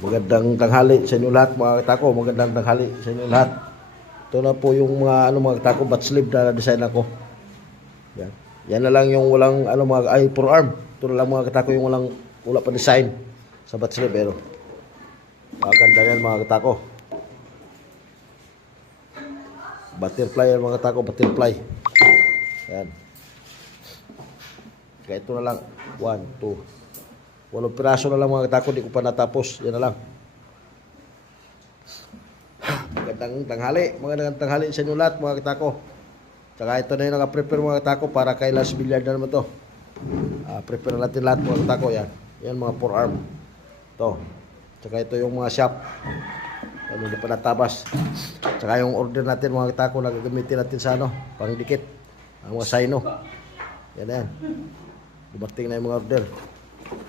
Magandang tanghali sa inyo lahat mga katako. Magandang tanghali sa inyo lahat. Ito na po yung mga katako bat sleeve na design ako. Yan. Yan na lang yung walang mga forearm. Ito na lang mga katako yung wala pa design sa bat sleeve pero maganda yan mga katako. Butterfly yan mga katako, butterfly. Yan. Kaya ito na lang 1, 2 walong piraso na lang mga katako, di ko pa natapos. Yan na lang. Magandang tanghali sa inyo lahat mga katako. Tsaka ito na yung naka-prepare mga katako para kay last billiard na naman to. Prepare natin lahat mga katako. Yan. Yan mga forearm. Ito. Tsaka ito yung mga shop. Yan, hindi pa natabas. Tsaka yung order natin mga katako na gagamitin natin sa pang dikit. Ang mga sino. Yan na yan. Dumating na yung mga order.